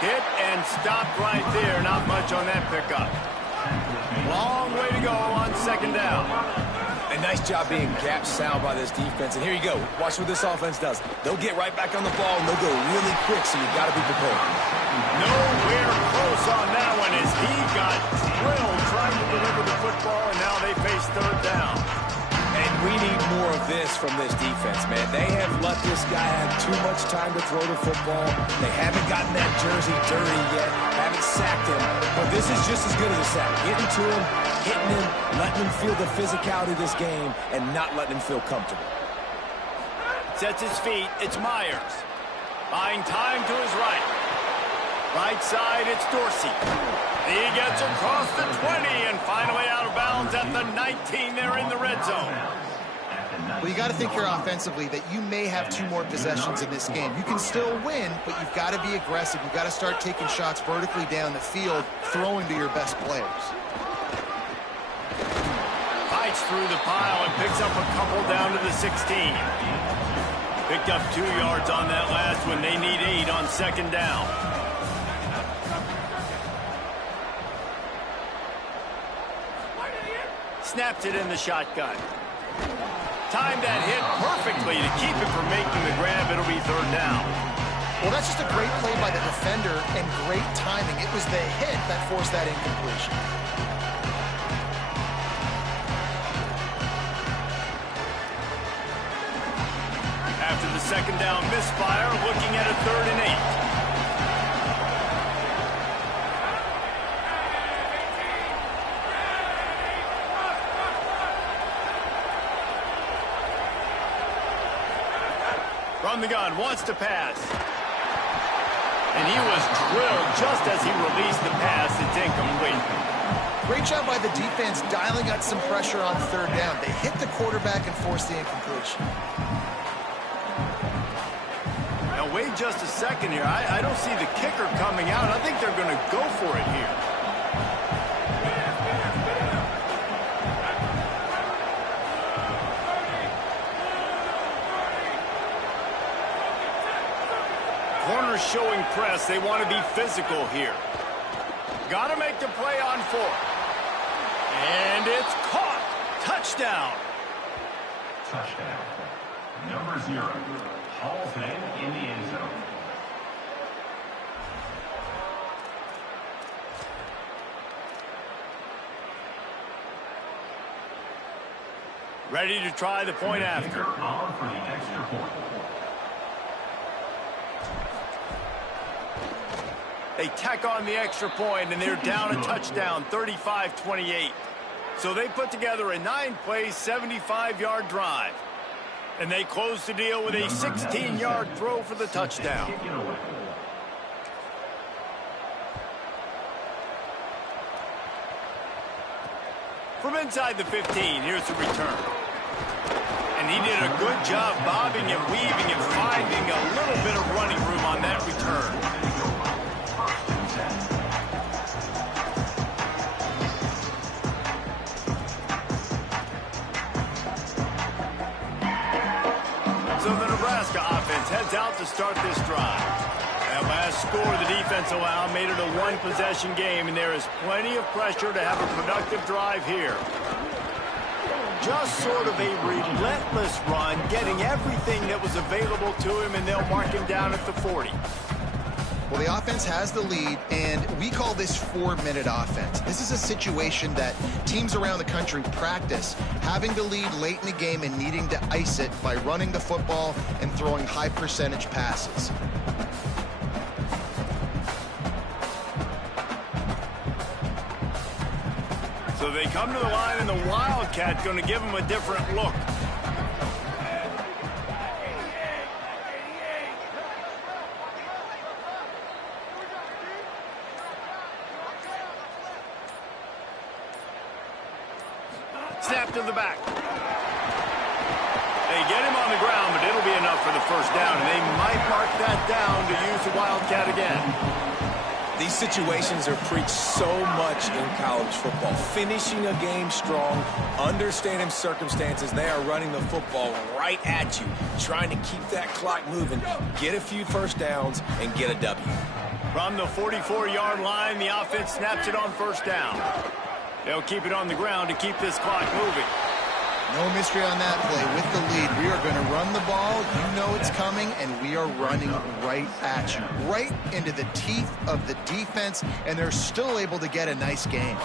Hit and stopped right there. Not much on that pickup. Long way to go on 2nd down. A nice job being gap sound by this defense. And here you go. Watch what this offense does. They'll get right back on the ball, and they'll go really quick, so you've got to be prepared. Nowhere close on that one as he got drilled trying to deliver the football, and now they face 3rd down. And we need more of this from this defense, man. They have let this guy have too much time to throw the football. They haven't gotten that jersey dirty yet, haven't sacked him. But this is just as good as a sack. Getting to him, hitting him, letting him feel the physicality of this game, and not letting him feel comfortable. Sets his feet. It's Myers. Buying time to his right. Right side, it's Dorsey. He gets across the 20 and finally out of bounds at the 19. They're in the red zone. Well, you got to think here offensively that you may have 2 more possessions in this game. You can still win, but you've got to be aggressive. You've got to start taking shots vertically down the field, throwing to your best players. Fights through the pile and picks up a couple down to the 16. Picked up 2 yards on that last one. They need 8 on 2nd down. Snapped it in the shotgun. Timed that hit perfectly to keep it from making the grab. It'll be 3rd down. Well, that's just a great play by the defender and great timing. It was the hit that forced that incompletion. After the 2nd down misfire, looking at a 3rd and 8. From the gun, wants to pass. And he was drilled just as he released the pass. It's incomplete. Great job by the defense dialing out some pressure on third down. They hit the quarterback and forced the incompletion. Now, wait just a second here. I don't see the kicker coming out. I think they're going to go for it here. Corners showing press. They want to be physical here. Got to make the play on fourth. And it's caught. Touchdown. Touchdown. Number 0. Hall's name in the end zone. Ready to try the point after. On for the extra point. They tack on the extra point, and they're down a touchdown, 35-28. So they put together a 9-play, 75-yard drive. And they close the deal with a 16-yard throw for the touchdown. From inside the 15, here's the return. And he did a good job bobbing and weaving and finding a little bit of running room on that return. So the Nebraska offense heads out to start this drive. That last score the defense allowed made it a one-possession game, and there is plenty of pressure to have a productive drive here. Just sort of a relentless run, getting everything that was available to him, and they'll mark him down at the 40. Well, the offense has the lead, and we call this 4-minute offense. This is a situation that teams around the country practice, having the lead late in the game and needing to ice it by running the football and throwing high-percentage passes. So they come to the line, and the Wildcat going to give them a different look. Snap to the back. They get him on the ground, but it'll be enough for the first down, and they might mark that down to use the Wildcat again. These situations are preached so much in college football. Finishing a game strong, understanding circumstances. They are running the football right at you, trying to keep that clock moving, get a few first downs, and get a W. From the 44-yard line, the offense snaps it on first down. They'll keep it on the ground to keep this clock moving. No mystery on that play. With the lead, we are going to run the ball. You know it's coming, and we are running right at you, right into the teeth of the defense, and they're still able to get a nice game.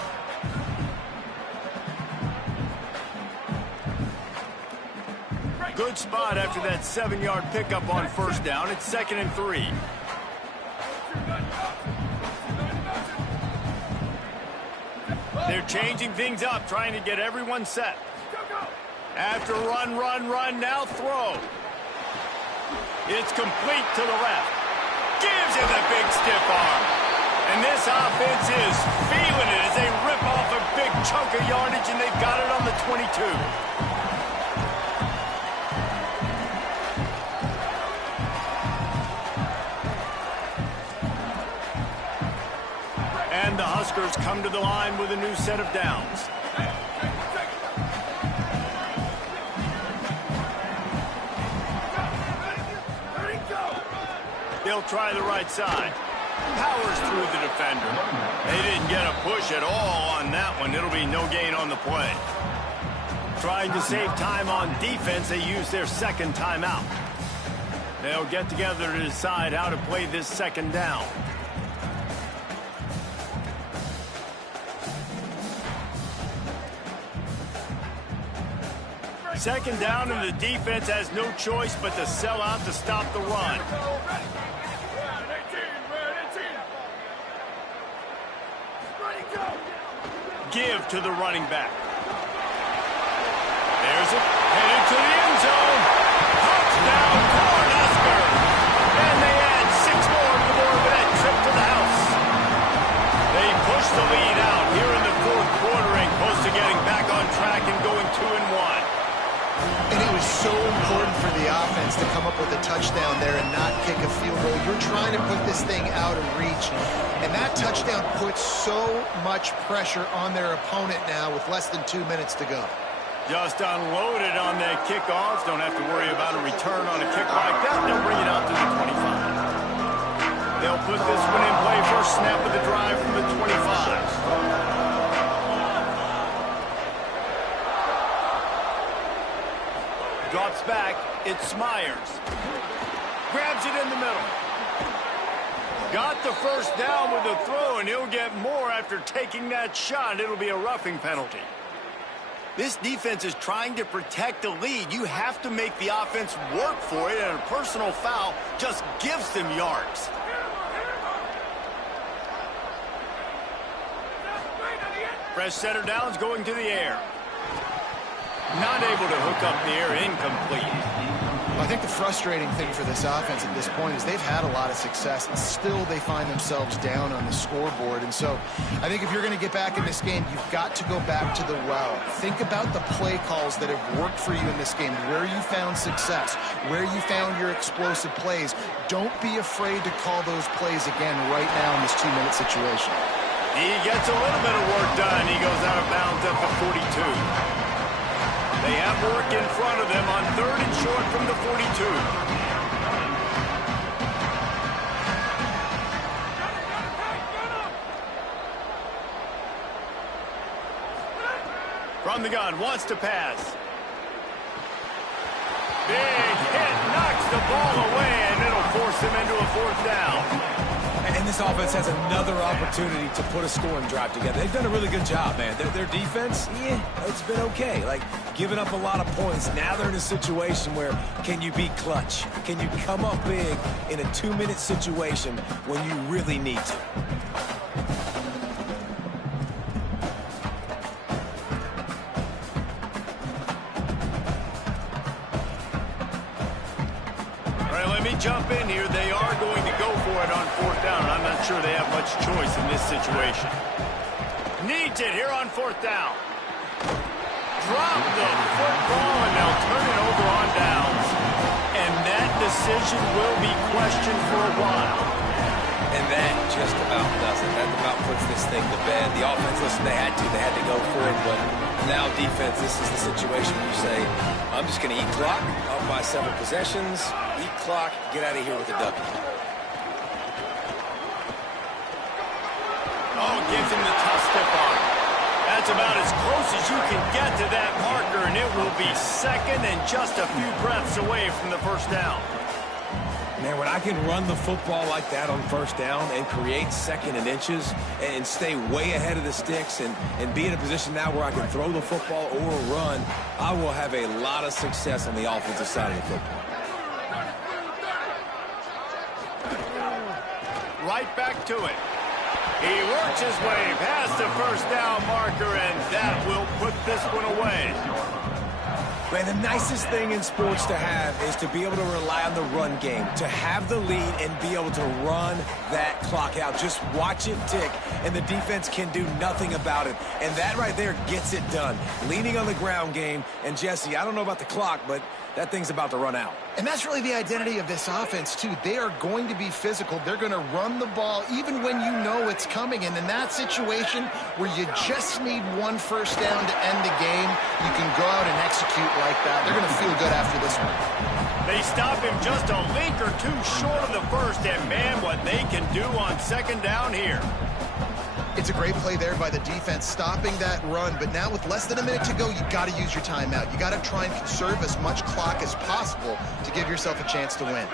Good spot after that 7-yard pickup on first down. It's 2nd and 3. They're changing things up, trying to get everyone set. After run, now throw. It's complete to the left. Gives him the big stiff arm. And this offense is feeling it as they rip off a big chunk of yardage, and they've got it on the 22. And the Huskers come to the line with a new set of downs. They'll try the right side. Powers through the defender. They didn't get a push at all on that one. It'll be no gain on the play. Trying to save time on defense, they use their second timeout. They'll get together to decide how to play this second down. Second down, and the defense has no choice but to sell out to stop the run. Give to the running back. There's it. Headed to the end zone. Touchdown, Cornhuskers. And they add 6 more to the board with that You're trying to put this thing out of reach. And that touchdown puts so much pressure on their opponent now with less than 2 minutes to go. Just unloaded on that kickoff. Don't have to worry about a return on a kick like that. They'll bring it out to the 25. They'll put this one in play. First snap of the drive from the 25. Drops back. It's Myers. Grabs it in the middle. Got the first down with the throw, and he'll get more after taking that shot. It'll be a roughing penalty. This defense is trying to protect the lead. You have to make the offense work for it, and a personal foul just gives them yards. Fresh center downs going to the air. Not able to hook up the air, incomplete. I think the frustrating thing for this offense at this point is they've had a lot of success, and still they find themselves down on the scoreboard. And so I think if you're going to get back in this game, you've got to go back to the well. Think about the play calls that have worked for you in this game, where you found success, where you found your explosive plays. Don't be afraid to call those plays again right now in this 2-minute situation. He gets a little bit of work done. He goes out of bounds at the 42. They have work in front of them on 3rd and short from the 42. From the gun, wants to pass. Big hit, knocks the ball away, and it'll force him into a 4th down. And this offense has another opportunity to put a scoring drive together. They've done a really good job, man. Their defense, yeah, it's been okay. Like, giving up a lot of points. Now they're in a situation where can you be clutch? Can you come up big in a 2-minute situation when you really need to? Jump in here. They are going to go for it on 4th down. I'm not sure they have much choice in this situation. Needs it here on 4th down. Drop the football, and they'll turn it over on downs. And that decision will be questioned for a while. And that just about does it. That about puts this thing to bed. The offense, listen, they had to go for it, but now defense, this is the situation where you say, I'm just going to eat clock, up by 7 possessions, eat clock, get out of here with a W. Oh, gives him the tough stiff arm. That's about as close as you can get to that marker, and it will be 2nd and just a few breaths away from the 1st down. Man, when I can run the football like that on 1st down and create 2nd and inches and stay way ahead of the sticks and be in a position now where I can throw the football or run, I will have a lot of success on the offensive side of the football. Right back to it. He works his way past the 1st down marker, and that will put this one away. Man, the nicest thing in sports to have is to be able to rely on the run game, to have the lead and be able to run that clock out. Just watch it tick, and the defense can do nothing about it. And that right there gets it done. Leaning on the ground game, and Jesse, I don't know about the clock, but that thing's about to run out. And that's really the identity of this offense, too. They are going to be physical. They're going to run the ball even when you know it's coming. And in that situation where you just need 1 1st down to end the game, you can go out and execute like that. They're going to feel good after this one. They stop him just a link or 2 short of the 1st, and man, what they can do on 2nd down here. It's a great play there by the defense, stopping that run. But now with less than a minute to go, you got to use your timeout. You got to try and conserve as much clock as possible to give yourself a chance to win.